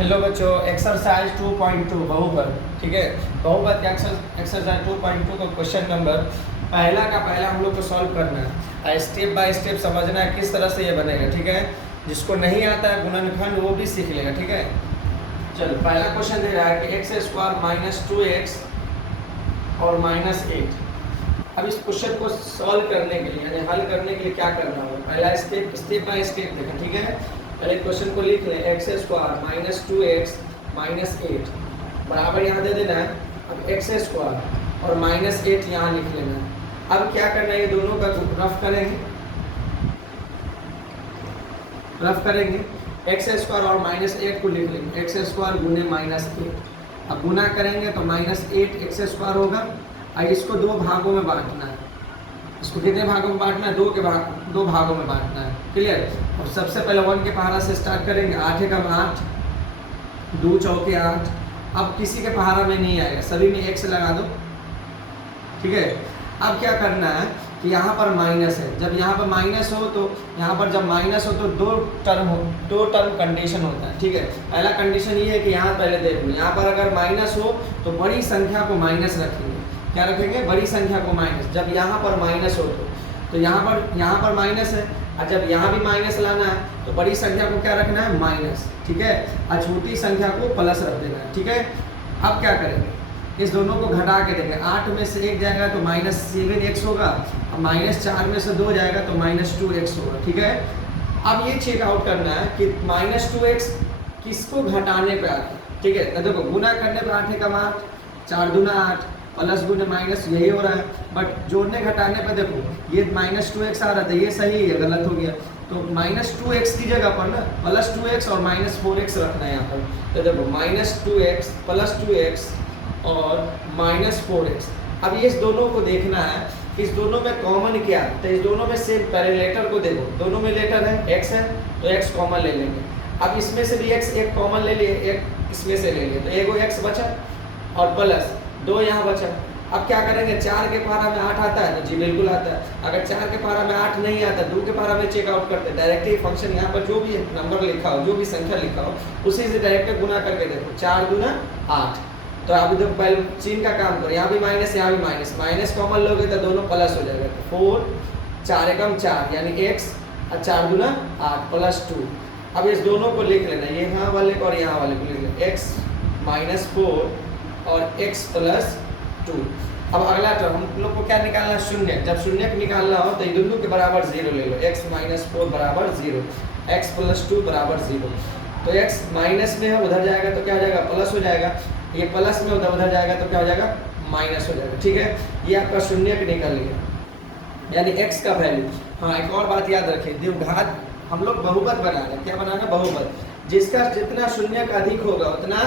Hello बच्चों, exercise 2.2 बहुपद। ठीक है, बहुपद का एक्सरसाइज 2.2 का क्वेश्चन नंबर पहला का पहला हम लोग को सॉल्व करना है। स्टेप बाय स्टेप समझना है किस तरह से ये बनेगा। ठीक है, जिसको नहीं आता है गुणनखंड वो भी सीख लेगा। ठीक है, चलो पहला क्वेश्चन दे रहा है कि एक्स स्क्वायर माइनस 2x और माइनस 8। अब इस क्वेश्चन को सॉल्व करने के लिए यानी हल करने के लिए क्या करना होगा, पहला स्टेप बाय स्टेप देखा। ठीक है, पहले क्वेश्चन को लिख लें, x square minus 2x minus 8 बराबर यहाँ दे देना है। अब एक्स स्क्वायर और माइनस 8 यहाँ लिख लेना है। अब क्या करना है, ये दोनों का रफ करेंगे। एक्स स्क्वायर और माइनस 8 को लिख लेंगे, एक्स स्क्वायर गुने माइनस 8। अब गुना करेंगे तो माइनस 8 एक्स स्क्वायर होगा और इसको दो भागों में बांटना है। इसको कितने भागों में बांटना है, दो भागों में बांटना है। क्लियर। और सबसे पहले 1 के पहाड़ा से स्टार्ट करेंगे। 8 एकम 8, 2 चौके 8। अब किसी के पहाड़ा में नहीं आएगा, सभी में एक से लगा दो। ठीक है, अब क्या करना है कि यहाँ पर माइनस है, जब यहाँ पर माइनस हो तो यहाँ पर जब माइनस हो तो दो टर्म कंडीशन होता है। ठीक है, पहला कंडीशन ये है कि यहाँ पहले देख लो, यहाँ पर अगर माइनस हो तो बड़ी संख्या को माइनस रखेंगे। क्या रखेंगे, बड़ी संख्या को माइनस। जब यहाँ पर माइनस हो तो यहाँ पर माइनस है, और जब यहाँ भी माइनस लाना है तो बड़ी संख्या को क्या रखना है, माइनस। ठीक है, और छोटी संख्या को प्लस रख देना है। ठीक है, अब क्या करेंगे, इस दोनों को घटा के देंगे। 8 में से 1 जाएगा तो माइनस 7x होगा, और माइनस 4 में से 2 जाएगा तो माइनस 2x होगा। ठीक है, अब ये चेक आउट करना है कि माइनस 2x किसको घटाने पे आता है। ठीक है, तो देखो गुना करने पे 8 एकम 8, 4 दूना 8, प्लस गुने माइनस यही हो रहा है। बट जोड़ने घटाने पे देखो ये माइनस 2x आ रहा था, ये सही है, गलत हो गया। तो माइनस 2x की जगह पर ना प्लस 2x और माइनस 4x रखना है यहाँ पर। तो देखो माइनस 2x प्लस 2x और माइनस 4x। अब ये इस दोनों को देखना है कि इस दोनों में कॉमन क्या है। तो इस दोनों में से पहले लेटर को देखो, दोनों में लेटर है, x है तो x कॉमन ले लेंगे। अब इसमें से भी x एक कॉमन ले लिए, एक इसमें से ले लिए, तो एगो x बचा और प्लस 2 यहाँ बचा। अब क्या करेंगे, 4 के पहाड़ा में 8 आता है तो जी बिल्कुल आता है। अगर 4 के पहाड़ा में 8 नहीं आता, 2 के पहाड़ा में चेकआउट करते हैं। डायरेक्टली फंक्शन यहाँ पर जो भी नंबर लिखा हो, जो भी संख्या लिखा हो, उसी से डायरेक्ट गुना करके देखो। 4 दूना 8। तो आप देखो पहले चिन्ह का काम करो, यहाँ भी माइनस यहाँ भी माइनस, माइनस कॉमन लोगे तो दोनों प्लस हो जाएगा। 4 4 एकम 4 यानी x और 4 दूना 8 प्लस 2। अब इस दोनों को लिख लेना, ये यहाँ वाले को और यहाँ वाले को लिख लेना, x माइनस 4 और x प्लस 2। अब अगला टर्म हम लोग को क्या निकालना है, शून्य। जब शून्य निकालना हो तो ये दोनों के बराबर 0 ले लो, x माइनस 4 बराबर 0, x प्लस 2 बराबर 0। तो x माइनस में है, उधर जाएगा तो क्या हो जाएगा, प्लस हो जाएगा। ये प्लस में उधर जाएगा तो क्या हो जाएगा, माइनस हो जाएगा। ठीक है, ये आपका शून्य निकल गया यानी x का वैल्यू। हाँ, एक और बात याद रखिए, द्विघात हम लोग बहुपद बना रहे हैं। क्या बनाना, बहुपद। जिसका जितना शून्य अधिक होगा उतना,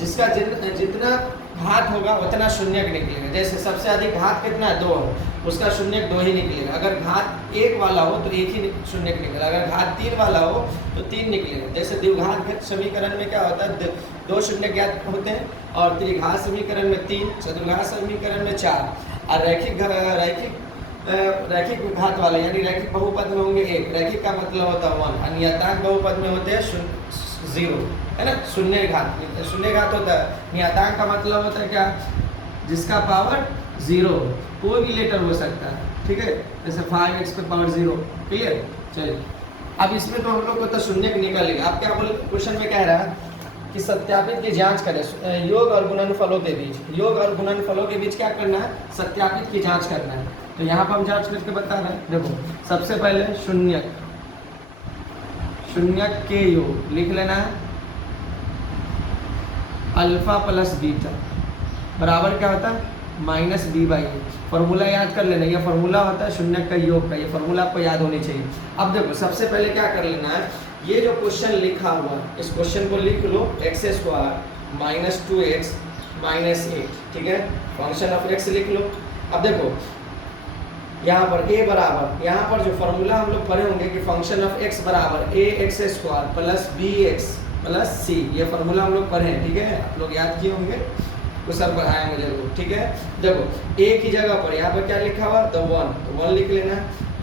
जिसका जितना घात होगा उतना शून्य निकलेगा। जैसे सबसे अधिक घात कितना है, 2 है, उसका शून्य 2 ही निकलेगा। अगर घात 1 वाला हो तो 1 ही शून्य निकलेगा। अगर घात 3 वाला हो तो 3 निकलेगा। जैसे द्विघात समीकरण में क्या होता है, 2 शून्य ज्ञात होते हैं, और त्रिघात समीकरण में 3, चतुर्घात समीकरण में 4, और रैखिक घात वाले यानी रैखिक बहुपद में होंगे 1। रैखिक का मतलब होता है 1, और नियतांक बहुपद में होते हैं 0, है ना। शून्य घात होता है। नियतांक का मतलब होता है क्या, जिसका पावर 0, कोई भी लेटर हो सकता है। ठीक है, जैसे 5x पे पावर 0। क्लियर। चलिए, अब इसमें तो हम लोग को तो शून्य निकलेगा। आप क्या बोल, क्वेश्चन में कह रहा है कि सत्यापित की जांच करें योग और गुणनफलों के बीच। योग और गुणनफलों के बीच क्या करना है, सत्यापित की जांच करना है। तो यहाँ पर हम जांच करके बता रहे हैं। देखो सबसे पहले शून्य के योग लिख लेना है, अल्फा प्लस बीटा बराबर क्या होता है, माइनस b/a। फॉर्मूला याद कर लेना, ये फॉर्मूला होता है शून्य का योग का। ये फॉर्मूला आपको याद होनी चाहिए। अब देखो सबसे पहले क्या कर लेना है, ये जो क्वेश्चन लिखा हुआ इस क्वेश्चन को लिख लो, X square minus 2x minus 8। ठीक है, फंक्शन ऑफ x लिख लो। अब देखो यहाँ पर a बराबर, यहाँ पर जो फॉर्मूला हम लोग पढ़े होंगे कि फंक्शन ऑफ x बराबर ax square plus bx plus c, ये फॉर्मूला हम लोग पढ़े हैं। ठीक है, आप लोग याद किए होंगे, तो सर पढ़ाए मुझे जरूर। ठीक है, देखो a की जगह पर यहाँ पर क्या लिखा हुआ, तो 1 लिख लेना।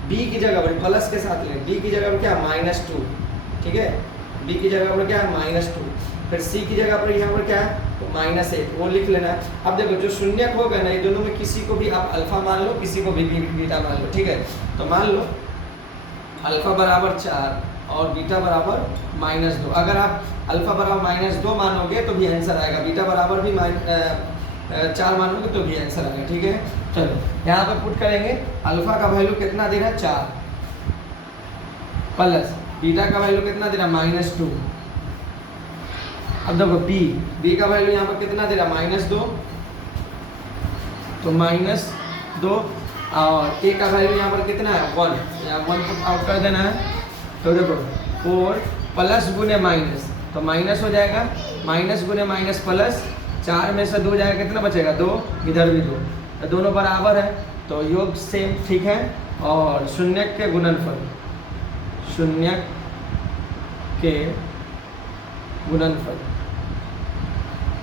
b की जगह पर प्लस के साथ लेना, b की जगह पर क्या, -2। ठीक है, बी की जगह पर क्या है -2, फिर सी की जगह पर यहाँ पर क्या है तो -1, वो लिख लेना है। अब देखो जो शून्यक होगा ना, ये दोनों में किसी को भी आप अल्फा मान लो, किसी को भी बीटा मान लो, ठीक है। तो मान लो अल्फा बराबर 4 और बीटा बराबर -2। अगर आप अल्फा बराबर -2 मानोगे तो भी आंसर आएगा, बीटा बराबर भी 4 मानोगे तो भी आंसर आएगा, ठीक है। चलो यहाँ पर पुट करेंगे, अल्फा का वैल्यू कितना दे रहा है 4 प्लस बीटा का वैल्यू कितना दे रहा है -2। अब देखो बी का वैल्यू यहाँ पर कितना दे रहा है -2, तो -2 और ए का वैल्यू यहाँ पर कितना है 1, यहाँ 1 पुट आउट कर देना है। तो देखो 4 प्लस गुने माइनस, तो माइनस हो जाएगा, माइनस गुने माइनस प्लस, 4 में से 2 जाएगा, कितना बचेगा 2, इधर भी 2, तो दोनों बराबर है, तो योग सेम ठीक है। और शून्यक के गुणनफल, शून्यक के गुणनफल,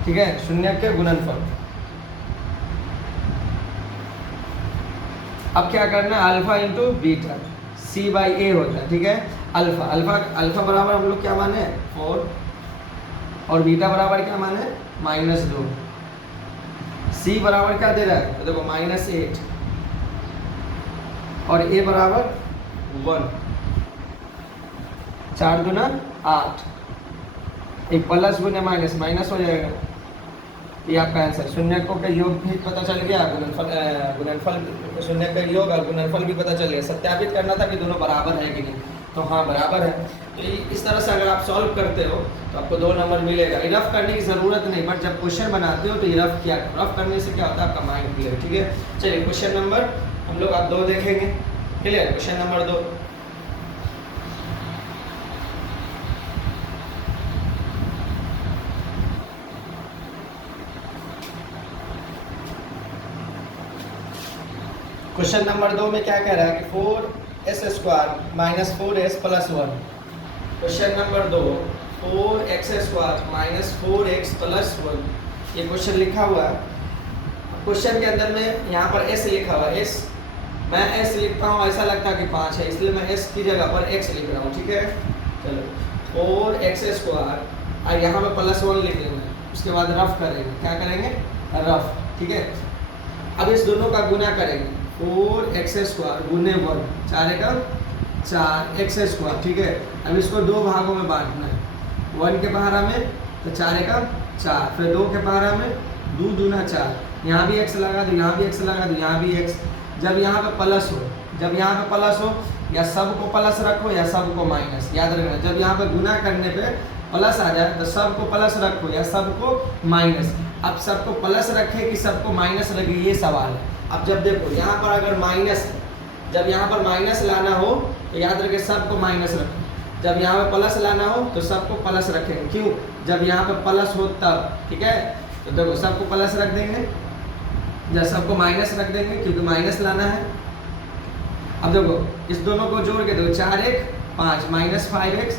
ठीक है, शून्यक के गुणनफल। अब क्या करना है, alpha into beta, C by A होता है, ठीक है। अल्फा बराबर हम लोग क्या माने 4 और बीटा बराबर क्या माने -2। सी बराबर क्या दे रहा है, तो देखो -8 और ए बराबर 1, 4 दूना 8, एक प्लस गुने माइनस हो जाएगा, ये आपका आंसर। शून्यकों का योग भी पता चल गया, गुणनफल शून्यक का योग और गुणनफल भी पता चल गया। सत्यापित करना था कि दोनों बराबर है कि नहीं, तो हाँ बराबर है। तो इस तरह से अगर आप सॉल्व करते हो तो आपको 2 नंबर मिलेगा। ये रफ करने की ज़रूरत नहीं, बट जब क्वेश्चन बनाते हो तो ये रफ किया, रफ करने से क्या होता है आपका माइंड क्लियर, ठीक है। चलिए क्वेश्चन नंबर हम लोग आप 2 देखेंगे, clear. Question number 2, question number 2 में क्या कह रहा है कि 4s² - 4s + 1। Question number 2 4x² - 4x + 1, ये क्वेश्चन लिखा हुआ है। क्वेश्चन के अंदर में यहाँ पर s लिखा हुआ है, s मैं s लिखता हूँ, ऐसा लगता है कि 5 है, इसलिए मैं s की जगह पर x लिख रहा हूँ, ठीक है। चलो 4x² और यहाँ पर +1 लिख लेंगे, उसके बाद रफ करेंगे, क्या करेंगे रफ, ठीक है। अब इस दोनों का गुना करेंगे, 4x² गुने 1, 4 का 4x², ठीक है। अब इसको 2 भागों में बांटना है, 1 के पहाड़ा में तो 4 का 4, फिर 2 के पहाड़ा में 2 दूना 4, यहाँ भी x लगा दो, यहाँ भी x लगा दो, यहाँ भी x। जब यहाँ पे प्लस हो, जब यहाँ पे प्लस हो, या सब को प्लस रखो या सब को माइनस, याद रखना। जब यहाँ पे गुना करने पे प्लस आ जाए तो सब को प्लस रखो या सब को माइनस। अब सबको प्लस रखे कि सबको माइनस लगे, ये सवाल है। अब जब देखो यहाँ पर अगर माइनस है, जब यहाँ पर माइनस लाना हो तो याद रखें सबको माइनस रखें, जब यहाँ पे प्लस लाना हो तो सबको प्लस रखेंगे, क्यों, जब यहाँ पे प्लस हो तब, ठीक है। तो देखो सबको प्लस रख देंगे या सबको माइनस रख देंगे, क्योंकि माइनस लाना है। अब देखो इस दोनों को जोड़ के देखो, 4 1 5 -5x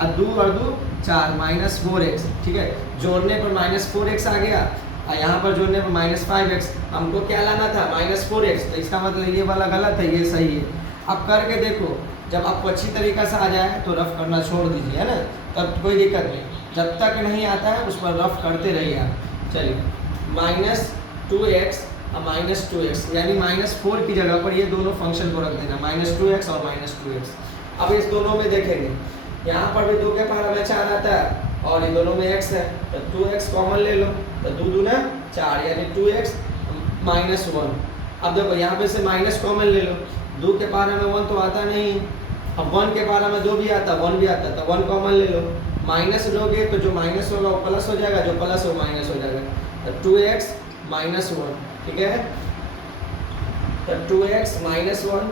और 2 और 2 4 -4x, ठीक है। जोड़ने पर -4x आ गया और यहाँ पर जोड़ने पर -5x। हमको क्या लाना था -4x, तो इसका मतलब ये वाला गलत है, ये सही है। अब करके देखो, जब आपको अच्छी तरीक़ा से आ जाए तो रफ करना छोड़ दीजिए, है ना, तब कोई दिक्कत नहीं। जब तक नहीं आता है उस पर रफ करते रहिए आप। चलिए -2x और -2x, यानी -4 की जगह पर ये दोनों फंक्शन को रख देना, -2x और -2x। अब इस दोनों में देखेंगे, यहाँ पर भी 2 के पहाड़ा में 4 आता है और ये दोनों में x है, तो 2x कॉमन ले लो, तो 2 दूना 4 यानी 2x -1। अब देखो यहाँ पे से माइनस कॉमन ले लो, 2 के पहाड़ा में 1 तो आता नहीं, अब 1 के पहाड़ा में 2 भी आता, 1 भी आता, तो 1 कॉमन ले लो। माइनस लोगे तो जो माइनस होगा वो प्लस हो जाएगा, जो प्लस हो माइनस हो जाएगा, तो 2x -1, ठीक है। तो 2x -1,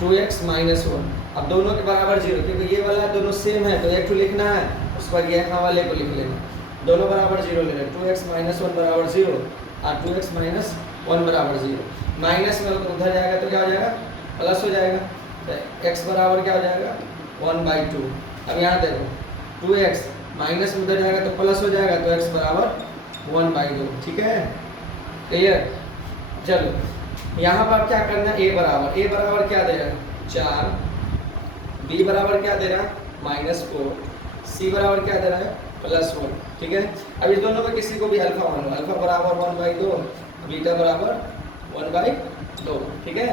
2x -1। अब दोनों के बराबर 0, क्योंकि ये वाला दोनों सेम है तो एक तो लिखना है, उस पर ये वाले को लिख लेना, दोनों बराबर 0 ले लें। 2x -1 बराबर 0 और 2x -1 बराबर 0। माइनस में उधर जाएगा तो क्या हो जाएगा, प्लस हो जाएगा, तो x बराबर क्या हो जाएगा 1/2। अब यहाँ देखो 2x माइनस में उधर जाएगा तो प्लस हो जाएगा, तो x बराबर 1/2, ठीक है, क्लियर। चलो यहाँ पर क्या करना है, a बराबर क्या दे रहा है 4, b बराबर क्या दे रहा है -4, सी बराबर क्या दे रहा है +1, ठीक है। अब इस दोनों में किसी को भी अल्फा मान लो, अल्फा बराबर 1/2, बीटा बराबर 1/2, ठीक है।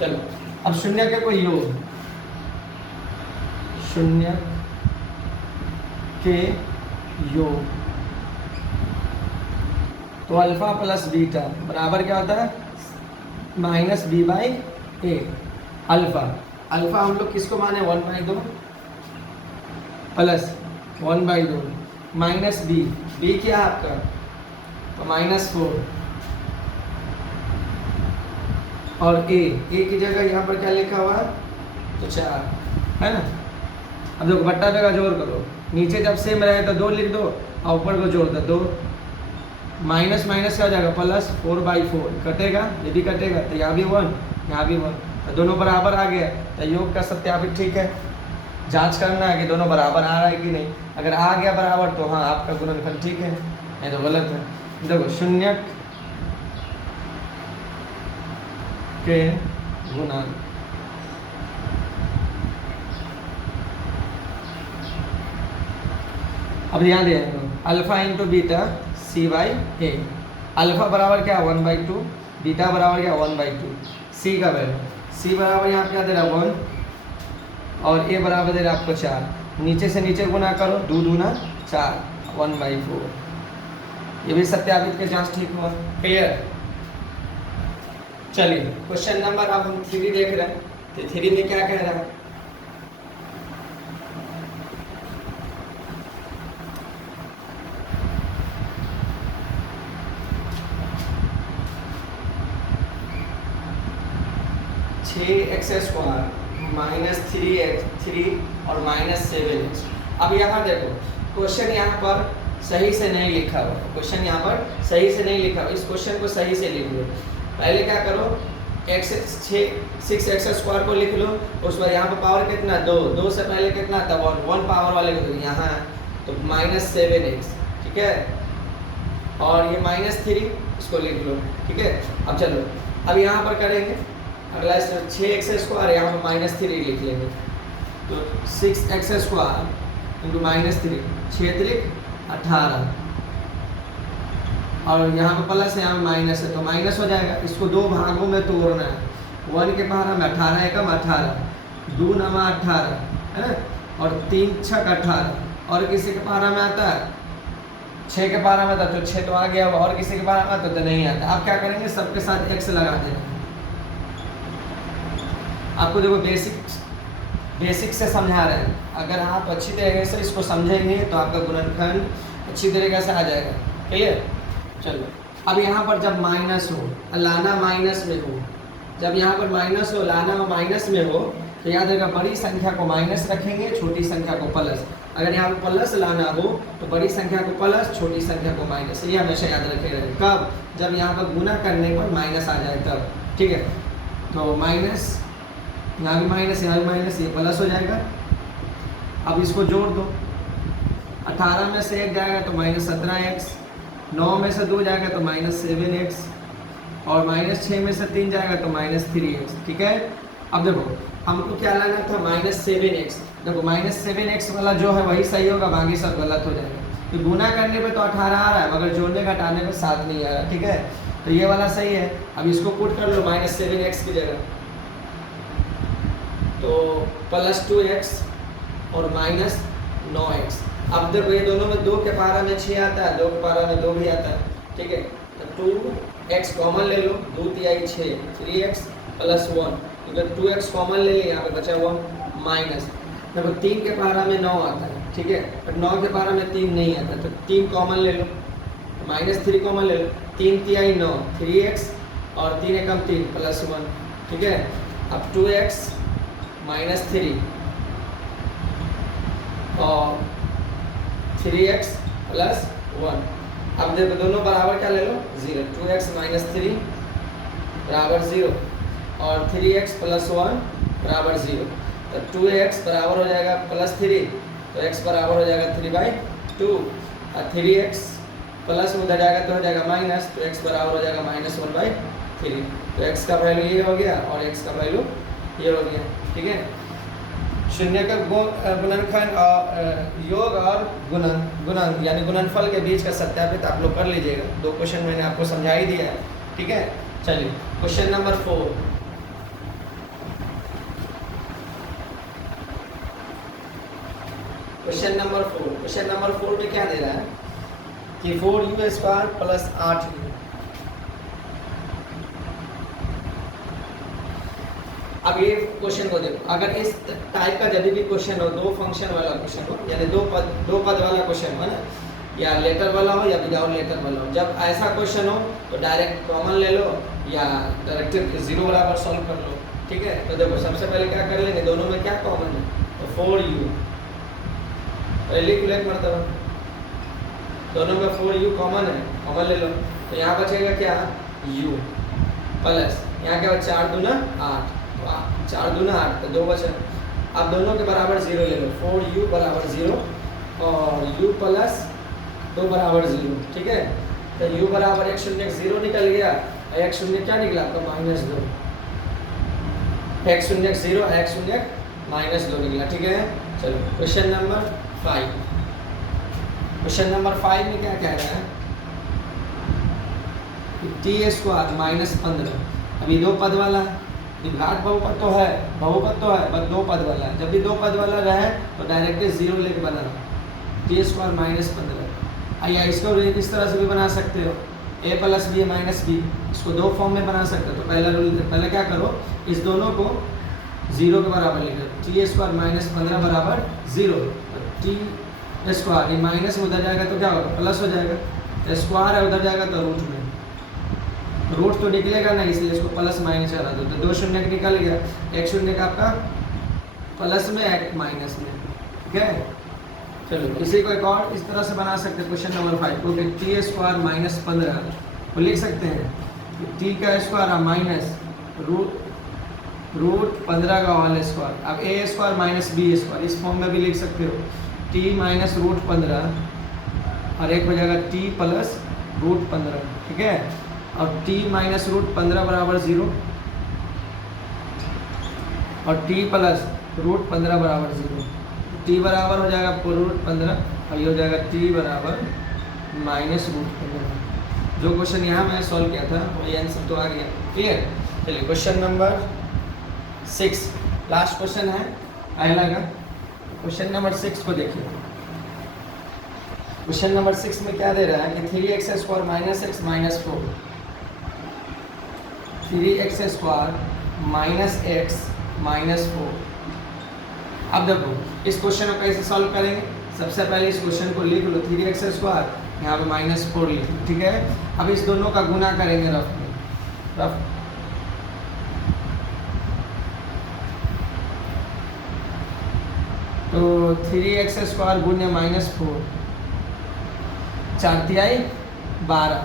चलो अब शून्य के कोई योग, शून्य के योग, तो अल्फा प्लस बीटा बराबर क्या होता है -b/a। अल्फा हम लोग किसको माने 1/2 प्लस 1/2 माइनस बी क्या है आपका तो -4 और a की जगह यहाँ पर क्या लिखा हुआ है तो 4 है ना। अब देखो बट्टा जगह जोड़ करो, नीचे जब सेम रहे तो 2 लिख दो और ऊपर को जोड़ दो 2, माइनस माइनस क्या हो जाएगा +4/4 कटेगा, ये भी कटेगा तो यहाँ भी 1 यहाँ भी 1, तो दोनों बराबर आ गया। तो योग का सत्यापित ठीक है, जांच करना है कि दोनों बराबर आ रहा है कि नहीं। अगर आ गया बराबर तो हाँ आपका गुणनफल ठीक है, नहीं तो गलत है। देखो शून्य के गुणन, अब यहाँ दे alpha into beta c/a। Alpha बराबर क्या 1/2, बीटा बराबर क्या 1/2, सी का वैल्यू, सी बराबर यहाँ क्या दे रहा है 1 और ए बराबर दे रहा है आपको 4, नीचे से नीचे गुना करो 2 दूना 4 1/4। ये भी सत्यापित के जांच ठीक हुआ, क्लियर। चलिए क्वेश्चन नंबर अब हम 3 देख रहे हैं, तो 3 में क्या कह रहा है 6x² -3x3 और -7x। अब यहाँ देखो क्वेश्चन यहाँ पर सही से नहीं लिखा हुआ, क्वेश्चन यहाँ पर सही से नहीं लिखा हुआ, इस क्वेश्चन को सही से लिख लो। पहले क्या करो 6x² को लिख लो, उस पर यहाँ पर पावर कितना 2 से पहले कितना था 1 पावर वाले को यहाँ तो -7x, ठीक है। और ये -3 इसको लिख लो, ठीक है। अब चलो अब यहाँ पर करेंगे अगला 6x² यहाँ पर -3 लिख लेंगे, तो 6x² इंटू -3 6 त्रिक 18 और यहाँ पर प्लस है यहाँ पर माइनस है तो माइनस हो जाएगा। इसको 2 भागों में तोड़ना है, 1 के पहाड़ा में 18 एकम 18, 2 नमा 18 है ना, और 3 छक 18, और किसी के पहाड़ा में आता है 6 के पहाड़ा में आता तो 6 तो आ गया, और किसी के पहाड़ा में आता तो नहीं आता। आप क्या करेंगे सबके साथ x लगा देना। आपको देखो बेसिक से समझा रहे हैं, अगर आप अच्छी तरीके से इसको समझेंगे तो आपका गुणनखंड अच्छी तरीके से आ जाएगा, क्लियर। चलो अब यहाँ पर जब माइनस हो लाना माइनस में हो, जब यहाँ पर माइनस हो लाना माइनस में हो तो याद रखिएगा बड़ी संख्या को माइनस रखेंगे, छोटी संख्या को प्लस। अगर यहाँ पर प्लस लाना हो तो बड़ी संख्या को प्लस, छोटी संख्या को माइनस, ये हमेशा याद रखे रहें। कब जब यहाँ पर गुना करने पर माइनस आ जाए तब, ठीक है। तो माइनस यहाँ भी माइनस, यहाँ भी माइनस, ये प्लस हो जाएगा। अब इसको जोड़ दो, 18 में से 1 जाएगा तो -17x, 9 में से 2 जाएगा तो -7x, और -6 में से 3 जाएगा तो -3x, ठीक है। अब देखो हमको क्या लाना था -7x, देखो -7x वाला जो है वही सही होगा, बाकी सब गलत हो जाएगा। तो गुना करने पे तो 18 आ रहा है मगर जोड़ने घटाने पे 7 नहीं आ रहा, ठीक है। तो ये वाला सही है। अब इसको पुट कर लो -7x की जगह, तो +2x और -9x। अब देखो ये दोनों में 2 के पारा में 6 आता है, 2 के पारा में 2 भी आता है, ठीक है। तो 2x कॉमन ले लो, 2 तिहाई 6, 3x + 1, तो 2x कॉमन ले लिया, यहाँ पे बचा हुआ माइनस। देखो 3 के पारा में 9 आता है, ठीक है, और 9 के पारा में 3 नहीं आता, तो 3 कॉमन ले लो, -3 कॉमन ले लो, 3 तिहाई 9, 3x और 3 एकम 3 +1, ठीक है। अब 2x -3 और 3x + 1। अब देखो दोनों बराबर क्या ले लो 0, 2x -3 बराबर 0 और 3x + 1 बराबर 0। तो 2x बराबर हो जाएगा +3, तो x बराबर हो जाएगा 3/2, और 3x प्लस में उधर जाएगा तो हो जाएगा माइनस, तो x बराबर हो जाएगा -1/3। तो x का वैल्यू ये हो गया और x का वैल्यू ये हो गया, ठीक है। शून्य का गुणनखंड और योग और गुणन यानी गुणनफल के बीच का सत्यापित आप लोग कर लीजिएगा। 2 क्वेश्चन मैंने आपको समझा ही दिया है, ठीक है। चलिए क्वेश्चन नंबर 4। क्वेश्चन नंबर 4 में क्या दे रहा है कि 4u² प्लस 8u। अब ये क्वेश्चन को देखो, अगर इस टाइप का जब भी क्वेश्चन हो, 2 फंक्शन वाला क्वेश्चन हो, यानी दो पद वाला क्वेश्चन हो ना, या लेटर वाला हो या विदाउट लेटर वाला हो, जब ऐसा क्वेश्चन हो तो डायरेक्ट कॉमन ले लो या डायरेक्ट 0 बराबर सॉल्व कर लो, ठीक है। तो देखो सबसे पहले क्या कर लेंगे, दोनों में क्या कॉमन है, तो 4u लिख लो एक मरतबा, दोनों में 4u कॉमन है, कॉमन ले लो। तो यहाँ बचेगा क्या, u प्लस यहाँ क्या 4 दूना 8, 4 दूना 8 तो 2 बचा। अब दोनों के बराबर 0 ले लो, 4u बराबर 0 और u प्लस 2 बराबर 0, ठीक है। तो u बराबर 1 0 0 निकल गया, 1 0 क्या निकला आपका -2, 1 0 0 1 0 -2 निकला, ठीक है। चलो क्वेश्चन नंबर 5। क्वेश्चन नंबर 5 में क्या कह रहा है, t² -15। अभी 2 पद वाला है, विभाग बहुपद तो है, बस 2 पद वाला है। जब भी 2 पद वाला रहे तो डायरेक्ट 0 लेके बना t² -15। या इसको इस तरह से भी बना सकते हो, a plus B minus B, इसको 2 फॉर्म में बना सकते हो। तो पहला रूल, पहले क्या करो, इस दोनों को 0 के बराबर लिखो, t² -15 बराबर 0। t² ये माइनस में उधर जाएगा तो क्या होगा, प्लस हो जाएगा। स्क्वायर है उधर जाएगा तो रूट में, रूट तो निकलेगा ना, इसलिए इसको प्लस माइनस करा दो। तो 2 शून्य निकल गया, 1 शून्य का आपका प्लस में 1 माइनस में, ठीक है। चलो इसी को एक और इस तरह से बना सकते हैं। क्वेश्चन नंबर 5 को t² -15 को लिख सकते हैं t का स्क्वायर माइनस रूट 15 का होल स्क्वायर। अब a² माइनस b², इस फॉर्म में भी लिख सकते हो, t माइनस रूट 15 और एक हो जाएगा t प्लस रूट 15, ठीक है। और t माइनस रूट 15 बराबर 0 और t प्लस रूट 15 बराबर 0। t बराबर हो जाएगा रूट 15 और ये हो जाएगा t बराबर माइनस रूट 15। जो क्वेश्चन यहाँ मैंने सॉल्व किया था वही आंसर तो आ गया, क्लियर। चलिए क्वेश्चन नंबर 6 लास्ट क्वेश्चन है पहला का। क्वेश्चन नंबर 6 को देखिए। क्वेश्चन नंबर 6 में क्या दे रहा है कि 3x² - x -4, 3x² - x -4। अब देखो इस क्वेश्चन को कैसे सॉल्व करेंगे। सबसे पहले इस क्वेश्चन को लिख लो, 3x² यहाँ पे -4 लिख लो, ठीक है। अब इस दोनों का गुना करेंगे रफ में, रफ। तो 3x² गुने -4, 4 तिहाई 12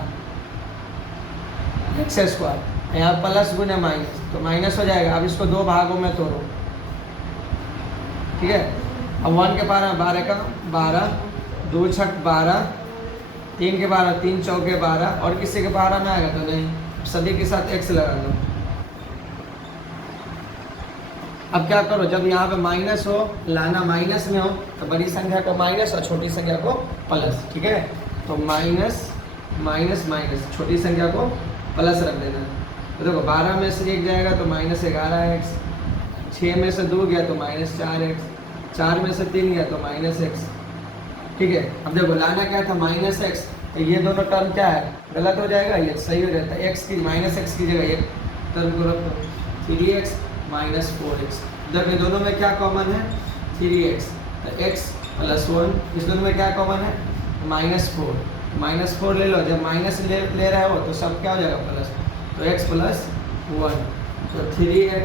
x², यहाँ प्लस गुने माइनस, तो माइनस हो जाएगा। अब इसको 2 भागों में तोड़ो, ठीक है। अब 1 के पारा 12 का 12, 2 छक 12, 3 के 12, 3 चौके 12, और किसी के 12 में आएगा तो नहीं, सभी के साथ x लगा दो। अब क्या करो, जब यहाँ पे माइनस हो, लाना माइनस में हो, तो बड़ी संख्या को माइनस और छोटी संख्या को प्लस, ठीक है। तो माइनस माइनस माइनस, छोटी संख्या को प्लस रख देना। तो देखो 12 में से 1 जाएगा तो -11x, 6 में से 2 गया तो -4x, 4 में से 3 गया तो -x, ठीक है। अब देखो लाना क्या था -x, तो ये दोनों टर्म क्या है, गलत हो जाएगा, ये सही हो जाता है। x की -x की जगह एक टर्म को रखो, 3x -4x। जब ये दोनों में क्या कॉमन है, 3x, तो x + 1, इस दोनों में क्या कॉमन है, -4, -4 ले लो। जब माइनस ले रहे हो तो सब क्या हो जाएगा, प्लस, तो x + 1, तो 3x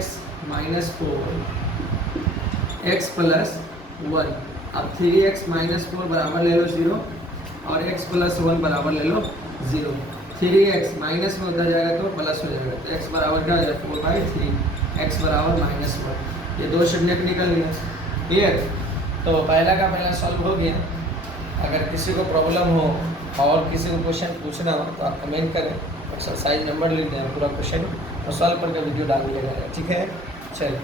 -4 x + 1। अब 3x -4 बराबर ले लो 0 और x + 1 बराबर ले लो 0। 3x माइनस में उधर जाएगा तो प्लस हो जाएगा, तो x बराबर क्या हो जाएगा, 4/3, x बराबर -1। ये 2 शून्य निकल गया, क्लियर। तो पहला का पहला सॉल्व हो गया। अगर किसी को प्रॉब्लम हो और किसी को क्वेश्चन पूछना हो तो आप कमेंट करें, एक्सरसाइज नंबर लिख दें, पूरा क्वेश्चन और सॉल्व करके वीडियो डाल दिया जाएगा, ठीक है। चलिए।